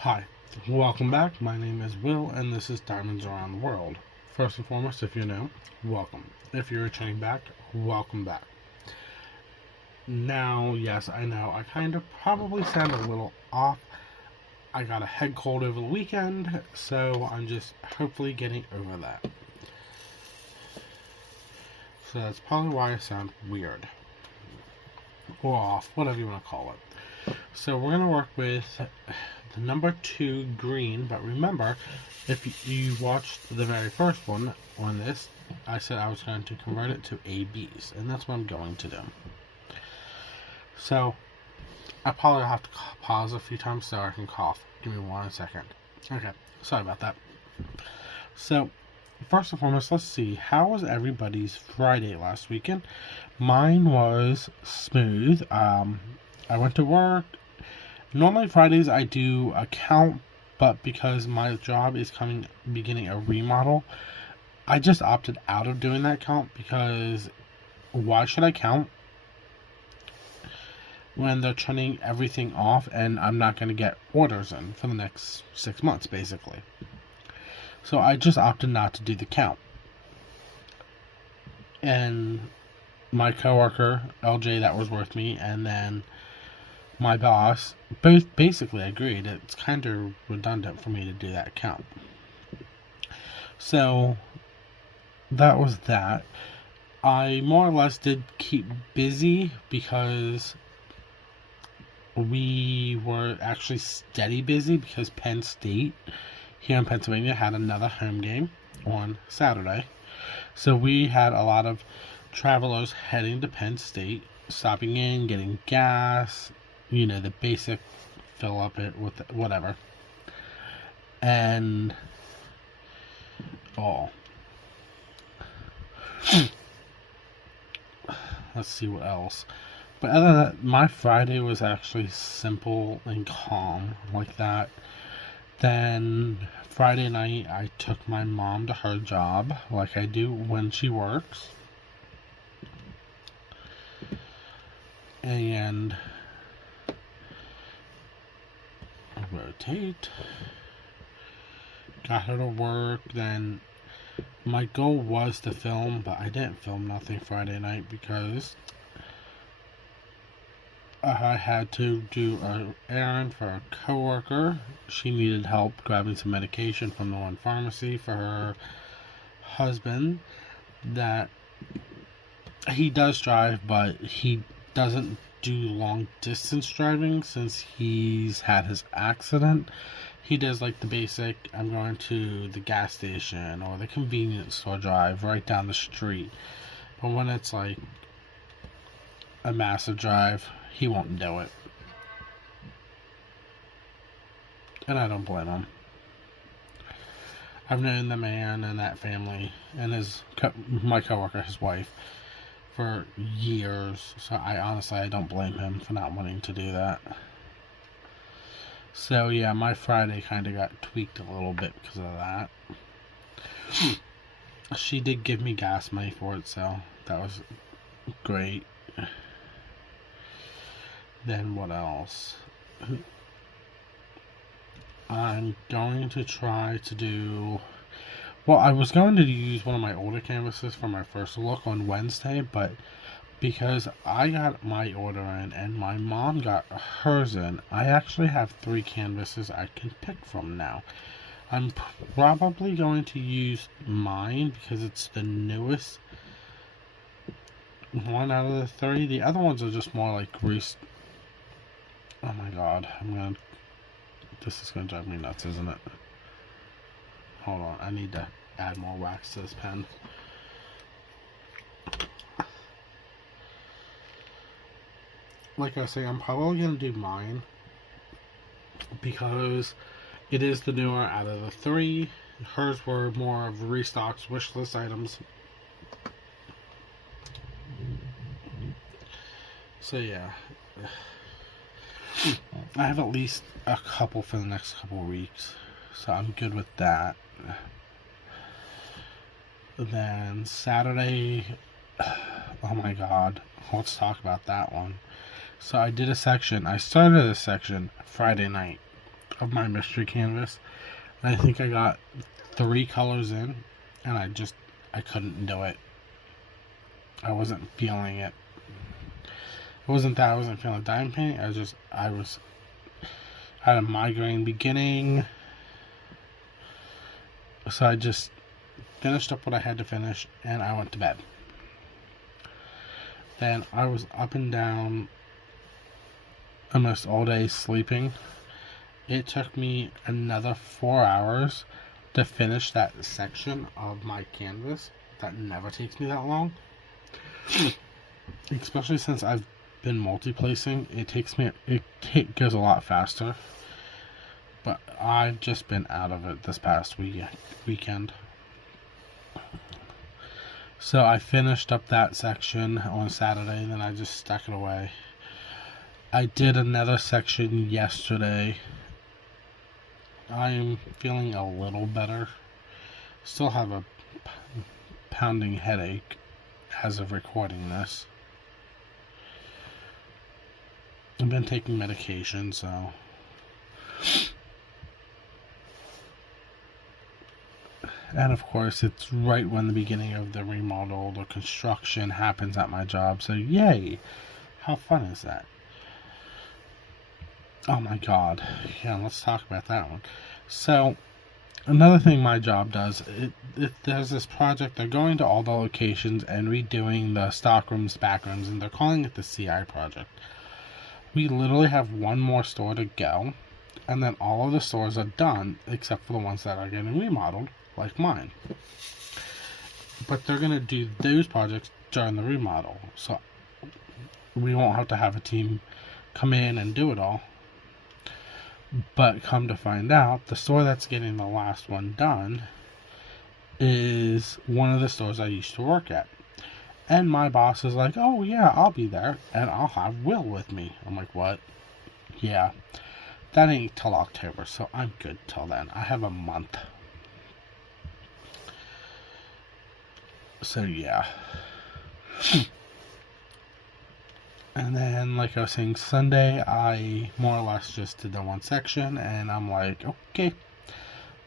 Hi, welcome back. My name is Will, and this is Diamonds Around the World. First and foremost, if you're new, welcome. If you're returning back, welcome back. Now, yes, I know, I kind of probably sound a little off. I got a head cold over the weekend, so I'm just hopefully getting over that. So that's probably why I sound weird. Or off, whatever you want to call it. So we're going to work with the number 2 green, but remember, if you watched the very first one on this, I said I was going to convert it to ABs, and that's what I'm going to do. So I probably have to pause a few times so I can cough. Give me 1 second. Okay, sorry about that. So first and foremost, let's see, how was everybody's Friday last weekend? Mine was smooth. I went to work. Normally Fridays I do a count, but because my job is beginning a remodel, I just opted out of doing that count because why should I count when they're turning everything off and I'm not going to get orders in for the next 6 months, basically. So I just opted not to do the count. And my coworker, LJ, that was with me, and then my boss both basically agreed it's kind of redundant for me to do that count. So that was that. I more or less did keep busy because we were actually steady busy because Penn State here in Pennsylvania had another home game on Saturday. So we had a lot of travelers heading to Penn State, stopping in, getting gas, the basic fill up it with whatever. And let's see what else. But other than that, my Friday was actually simple and calm like that. Then Friday night, I took my mom to her job, like I do when she works. And rotate. Got her to work. Then my goal was to film, but I didn't film nothing Friday night because I had to do an errand for a coworker. She needed help grabbing some medication from the one pharmacy for her husband that he does drive, but he doesn't do long distance driving since he's had his accident. He does like the basic, I'm going to the gas station or the convenience store drive right down the street. But when it's like a massive drive, he won't do it. And I don't blame him. I've known the man and that family and my coworker, his wife, for years. So I don't blame him for not wanting to do that. So yeah, my Friday kind of got tweaked a little bit because of that. She did give me gas money for it, so that was great. Then what else? I'm going to try to do... Well, I was going to use one of my older canvases for my first look on Wednesday, but because I got my order in and my mom got hers in, I actually have 3 canvases I can pick from now. I'm probably going to use mine because it's the newest one out of the 3. The other ones are just more like grease. Oh my god, this is gonna drive me nuts, isn't it? Hold on, I need to add more wax to this pen. Like I say, I'm probably gonna do mine because it is the newer out of the 3. Hers were more of restocks, wish list items. So yeah, I have at least a couple for the next couple of weeks, so I'm good with that. Then Saturday, oh my god, let's talk about that one. So I started a section Friday night. of my mystery canvas. And I think I got 3 colors in, and I couldn't do it. I wasn't feeling it. It wasn't that I wasn't feeling diamond painting. I had a migraine beginning. So I just finished up what I had to finish, and I went to bed. Then I was up and down almost all day sleeping. It took me another 4 hours to finish that section of my canvas. That never takes me that long. Especially since I've been multi-placing, it goes a lot faster. But I've just been out of it this past weekend. So I finished up that section on Saturday, and then I just stuck it away. I did another section yesterday. I'm feeling a little better. Still have a pounding headache as of recording this. I've been taking medication, so... And of course, it's right when the beginning of the remodel or construction happens at my job. So yay! How fun is that? Oh my god. Yeah, let's talk about that one. So, another thing my job does, there's this project. They're going to all the locations and redoing the stockrooms, backrooms, and they're calling it the CI project. We literally have one more store to go, and then all of the stores are done, except for the ones that are getting remodeled, like mine. But they're going to do those projects during the remodel, so we won't have to have a team come in and do it all. But come to find out, the store that's getting the last one done is one of the stores I used to work at. And my boss is like, oh yeah, I'll be there, and I'll have Will with me. I'm like, what? Yeah, that ain't till October, so I'm good till then. I have a month. So yeah. And then, like I was saying, Sunday, I more or less just did the one section, and I'm like, okay,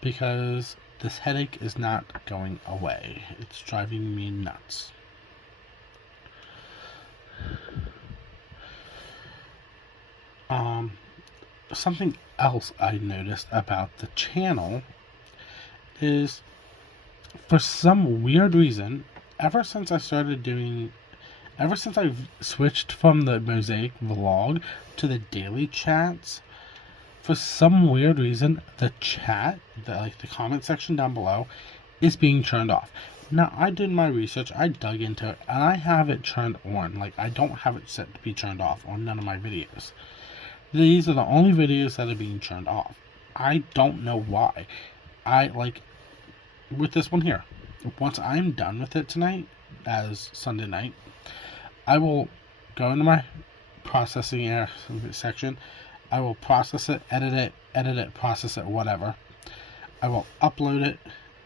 because this headache is not going away. It's driving me nuts. Something else I noticed about the channel is, for some weird reason, ever since I've switched from the Mosaic vlog to the daily chats, for some weird reason, the chat, the comment section down below, is being turned off. Now, I did my research, I dug into it, and I have it turned on. Like, I don't have it set to be turned off on none of my videos. These are the only videos that are being turned off. I don't know why. With this one here, once I'm done with it tonight, as Sunday night, I will go into my processing section. I will process it, edit it, process it, whatever. I will upload it,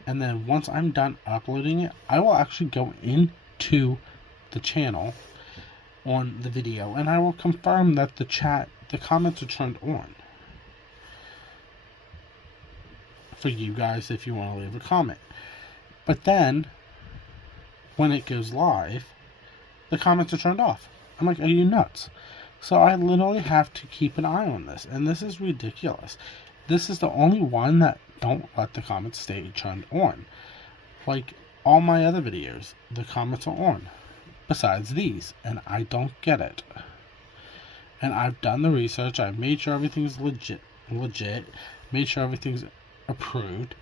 and then once I'm done uploading it, I will actually go into the channel on the video, and I will confirm that the comments are turned on for you guys if you want to leave a comment. But then, when it goes live, the comments are turned off. I'm like, are you nuts? So I literally have to keep an eye on this, and this is ridiculous. This is the only one that don't let the comments stay turned on. Like, all my other videos, the comments are on, besides these, and I don't get it. And I've done the research, I've made sure everything's legit, made sure everything's approved.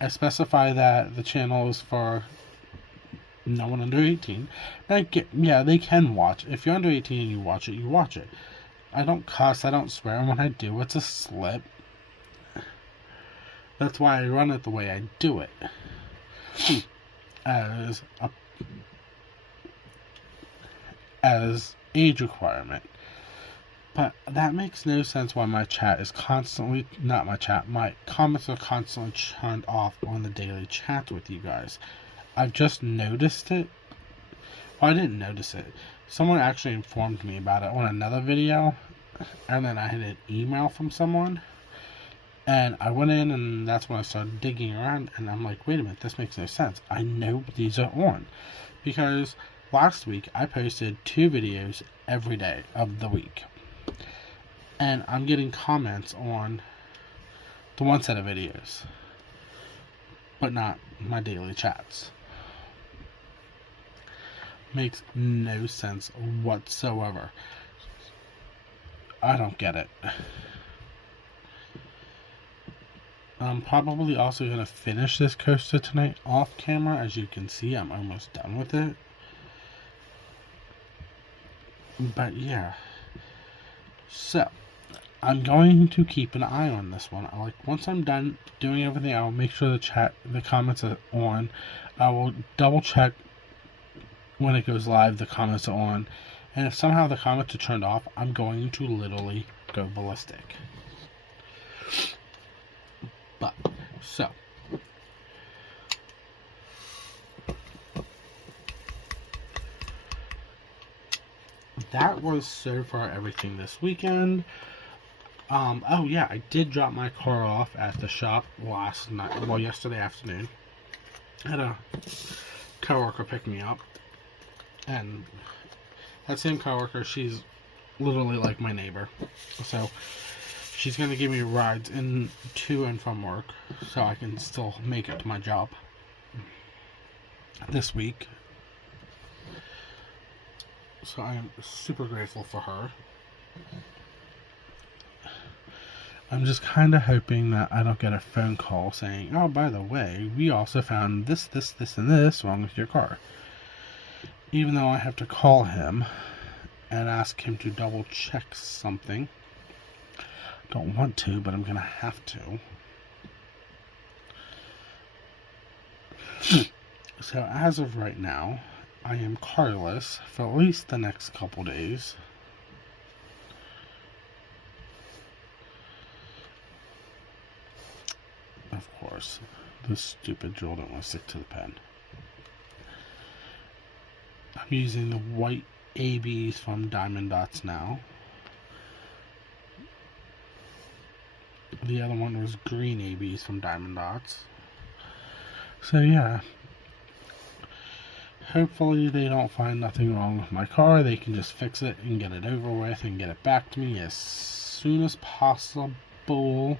I specify that the channel is for no one under 18. Yeah, they can watch. If you're under 18 and you watch it, you watch it. I don't cuss, I don't swear, and when I do, it's a slip. That's why I run it the way I do it. As age requirement. But that makes no sense why my chat is constantly, my comments are constantly turned off on the daily chat with you guys. I've just noticed it. Well, I didn't notice it. Someone actually informed me about it on another video and then I had an email from someone, and I went in, and that's when I started digging around, and I'm like, wait a minute, this makes no sense. I know these are on, because last week I posted 2 videos every day of the week, and I'm getting comments on the one set of videos, but not my daily chats. Makes no sense whatsoever. I don't get it. I'm probably also going to finish this coaster tonight off camera. As you can see, I'm almost done with it. But yeah. So, I'm going to keep an eye on this one. Once I'm done doing everything, I'll make sure the comments are on. I will double check when it goes live, the comments are on. And if somehow the comments are turned off, I'm going to literally go ballistic. But, so. That was so far everything this weekend. Oh yeah, I did drop my car off at the shop yesterday afternoon. I had a coworker pick me up. And that same coworker, she's literally like my neighbor. So she's going to give me rides to and from work so I can still make it to my job this week. So I am super grateful for her. I'm just kind of hoping that I don't get a phone call saying, oh, by the way, we also found this, and this wrong with your car. Even though I have to call him and ask him to double check something. Don't want to, but I'm going to have to. So as of right now, I am carless for at least the next couple days. Of course, this stupid drill don't want to stick to the pen. I'm using the white ABs from Diamond Dots now. The other one was green ABs from Diamond Dots. So yeah. Hopefully they don't find nothing wrong with my car. They can just fix it and get it over with and get it back to me as soon as possible,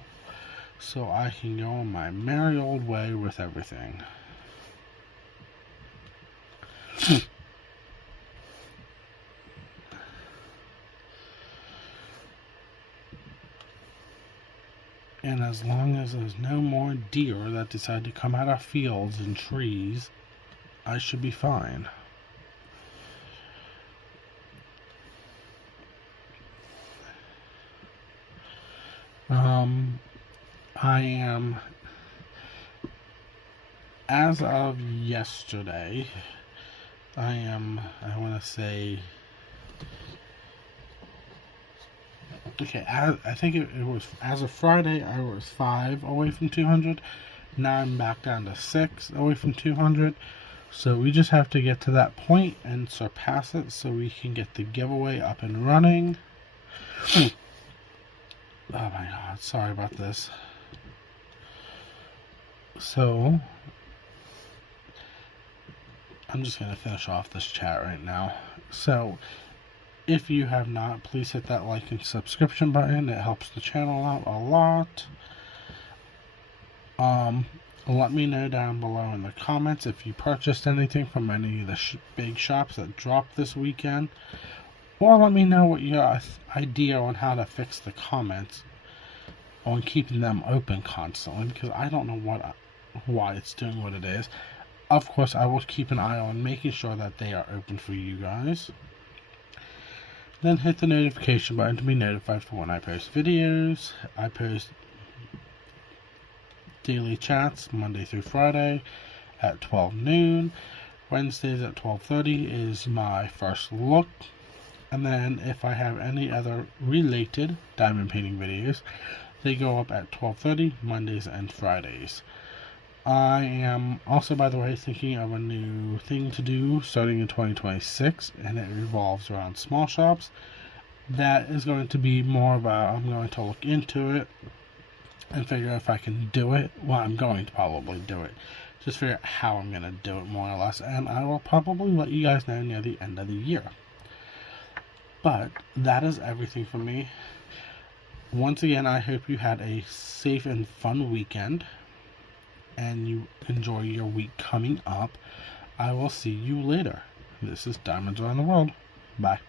so I can go on my merry old way with everything. And as long as there's no more deer that decide to come out of fields and trees, I should be fine. I am, as of yesterday, I want to say, okay, I think it was, as of Friday, I was 5 away from 200. Now I'm back down to 6 away from 200. So we just have to get to that point and surpass it so we can get the giveaway up and running. Oh my god, sorry about this. So, I'm just going to finish off this chat right now. So, if you have not, please hit that like and subscription button. It helps the channel out a lot. Let me know down below in the comments if you purchased anything from any of the big shops that dropped this weekend. Or let me know what your idea on how to fix the comments on keeping them open constantly, because I don't know why it's doing what it is. Of course, I will keep an eye on making sure that they are open for you guys. Then hit the notification button to be notified for when I post videos. I post daily chats Monday through Friday at 12 noon. Wednesdays at 12:30 is my first look. And then if I have any other related diamond painting videos, they go up at 12:30 Mondays and Fridays. I am also, by the way, thinking of a new thing to do starting in 2026, and it revolves around small shops. that is going to be more of a, I'm going to look into it and figure out if I can do it. Well, I'm going to probably do it. Just figure out how I'm going to do it, more or less. And I will probably let you guys know near the end of the year. But that is everything for me. Once again, I hope you had a safe and fun weekend. And you enjoy your week coming up. I will see you later. This is Diamonds Around the World. Bye.